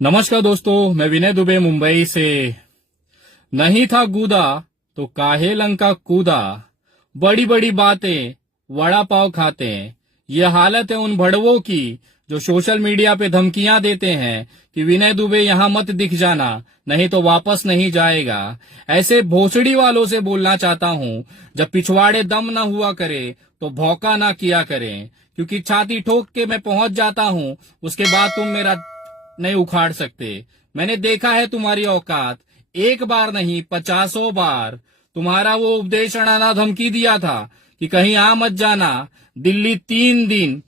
नमस्कार दोस्तों, मैं विनय दुबे मुंबई से। नहीं था कूदा तो काहे लंका कूदा, बड़ी बड़ी बातें वड़ा पाव खाते। ये हालत है उन भड़वों की जो सोशल मीडिया पे धमकियां देते हैं कि विनय दुबे यहाँ मत दिख जाना, नहीं तो वापस नहीं जाएगा। ऐसे भोसड़ी वालों से बोलना चाहता हूँ, जब पिछवाड़े दम न हुआ करे तो भौका ना किया करें, क्योंकि छाती ठोक के मैं पहुंच जाता हूँ, उसके बाद तुम मेरा नहीं उखाड़ सकते। मैंने देखा है तुम्हारी औकात, एक बार नहीं 50 बार। तुम्हारा वो उपदेश अड़ाना धमकी दिया था कि कहीं आ मत जाना। दिल्ली 3 दिन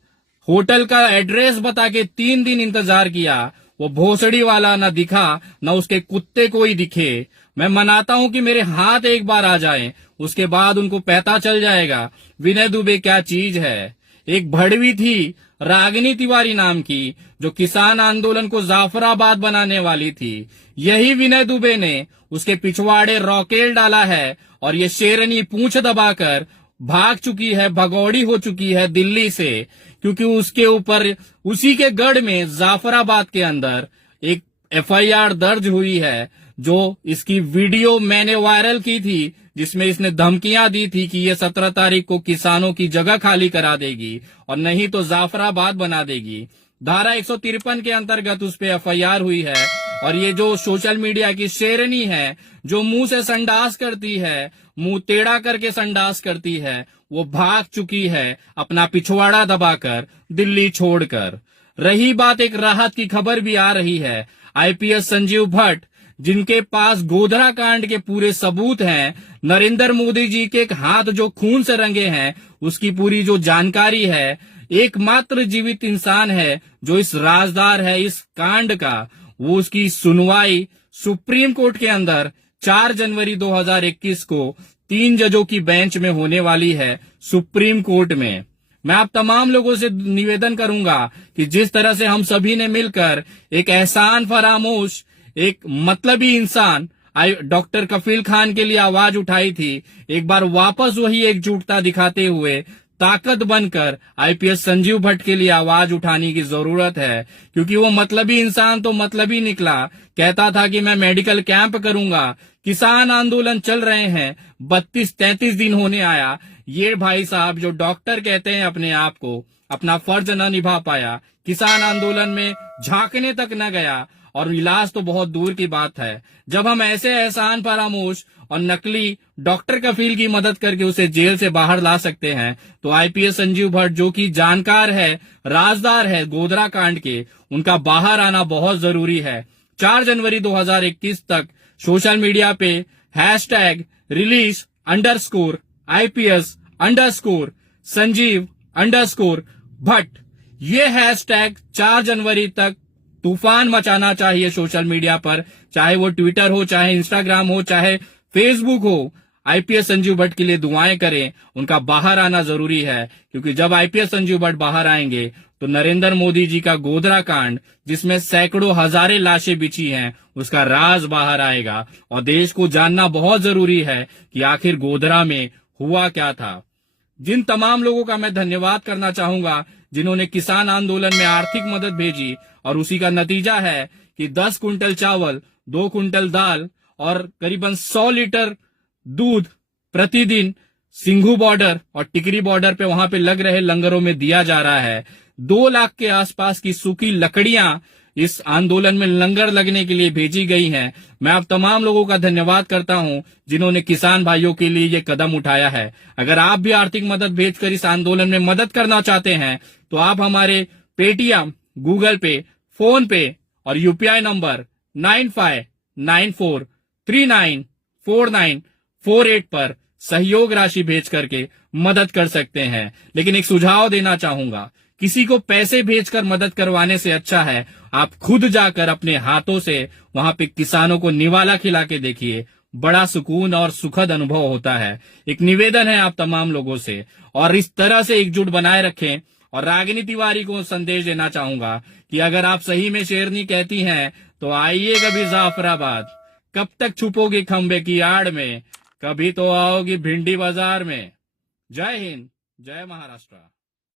होटल का एड्रेस बता के 3 दिन इंतजार किया, वो भोसड़ी वाला न दिखा, न उसके कुत्ते कोई दिखे। मैं मनाता हूँ कि मेरे हाथ एक बार आ जाएं, उसके बाद उनको पता चल जाएगा विनय दुबे क्या चीज है। एक भड़वी थी रागिनी तिवारी नाम की, जो किसान आंदोलन को जाफराबाद बनाने वाली थी। यही विनय दुबे ने उसके पिछवाड़े रॉकेल डाला है और ये शेरनी पूंछ दबाकर भाग चुकी है, भगौड़ी हो चुकी है दिल्ली से, क्योंकि उसके ऊपर उसी के गढ़ में जाफराबाद के अंदर एक एफआईआर दर्ज हुई है, जो इसकी वीडियो मैंने वायरल की थी, जिसमें इसने धमकियां दी थी कि ये 17 तारीख को किसानों की जगह खाली करा देगी और नहीं तो जाफराबाद बना देगी। धारा 153 के अंतर्गत उस पे एफआईआर हुई है। और ये जो सोशल मीडिया की शेरनी है, जो मुंह से संडास करती है, मुंह टेढ़ा करके संडास करती है, वो भाग चुकी है अपना पिछवाड़ा दबाकर दिल्ली छोड़कर। रही बात, एक राहत की खबर भी आ रही है। आईपीएस संजीव भट्ट, जिनके पास गोधरा कांड के पूरे सबूत हैं, नरेंद्र मोदी जी के हाथ जो खून से रंगे हैं, उसकी पूरी जो जानकारी है, एकमात्र जीवित इंसान है जो इस राजदार है इस कांड का, वो उसकी सुनवाई सुप्रीम कोर्ट के अंदर 4 जनवरी 2021 को 3 जजों की बेंच में होने वाली है, सुप्रीम कोर्ट में। मैं आप तमाम लोगों से निवेदन करूंगा कि जिस तरह से हम सभी ने मिलकर एक एहसान फरामोश, एक मतलबी इंसान डॉक्टर कफील खान के लिए आवाज उठाई थी, एक बार वापस वही एकजुटता दिखाते हुए ताकत बनकर आईपीएस संजीव भट्ट के लिए आवाज उठाने की जरूरत है। क्योंकि वो मतलबी इंसान तो मतलबी निकला, कहता था कि मैं मेडिकल कैंप करूंगा, किसान आंदोलन चल रहे हैं, 32-33 दिन होने आया। ये भाई साहब जो डॉक्टर कहते हैं अपने आप को, अपना फर्ज न निभा पाया, किसान आंदोलन में झांकने तक न गया, और इलाज तो बहुत दूर की बात है। जब हम ऐसे एहसान फरामोश और नकली डॉक्टर कफील की मदद करके उसे जेल से बाहर ला सकते हैं, तो आईपीएस संजीव भट्ट, जो कि जानकार है, राजदार है गोधरा कांड के, उनका बाहर आना बहुत जरूरी है। 4 जनवरी 2021 तक सोशल मीडिया पे #release_IPS_संजीव_भट्ट, ये हैशटैग 4 जनवरी तक तूफान मचाना चाहिए सोशल मीडिया पर, चाहे वो ट्विटर हो, चाहे इंस्टाग्राम हो, चाहे फेसबुक हो। आईपीएस संजीव भट्ट के लिए दुआएं करें, उनका बाहर आना जरूरी है। क्योंकि जब आईपीएस संजीव भट्ट बाहर आएंगे तो नरेंद्र मोदी जी का गोधरा कांड, जिसमें सैकड़ों हजारें लाशें बिछी हैं, उसका राज बाहर आएगा। और देश को जानना बहुत जरूरी है कि आखिर गोधरा में हुआ क्या था। जिन तमाम लोगों का मैं धन्यवाद करना चाहूंगा जिन्होंने किसान आंदोलन में आर्थिक मदद भेजी, और उसी का नतीजा है कि 10 कुंटल चावल, 2 कुंटल दाल और करीबन 100 लीटर दूध प्रतिदिन सिंघू बॉर्डर और टिकरी बॉर्डर पे वहां पे लग रहे लंगरों में दिया जा रहा है। 2 लाख के आसपास की सूखी लकड़ियां इस आंदोलन में लंगर लगने के लिए भेजी गई हैं। मैं आप तमाम लोगों का धन्यवाद करता हूं जिन्होंने किसान भाइयों के लिए ये कदम उठाया है। अगर आप भी आर्थिक मदद भेजकर इस आंदोलन में मदद करना चाहते हैं, तो आप हमारे पेटीएम, गूगल पे, फोन पे और यूपीआई नंबर 9594394948 पर सहयोग राशि भेज करके मदद कर सकते हैं। लेकिन एक सुझाव देना चाहूंगा, किसी को पैसे भेजकर मदद करवाने से अच्छा है आप खुद जाकर अपने हाथों से वहां पे किसानों को निवाला खिला के देखिए, बड़ा सुकून और सुखद अनुभव होता है। एक निवेदन है आप तमाम लोगों से, और इस तरह से एकजुट बनाए रखें। और रागिनी तिवारी को संदेश देना चाहूंगा कि अगर आप सही में शेरनी कहती हैं, तो आइए कभी जाफराबाद। कब तक छुपोगी खंबे की आड़ में, कभी तो आओगी भिंडी बाजार में। जय हिंद, जय महाराष्ट्र।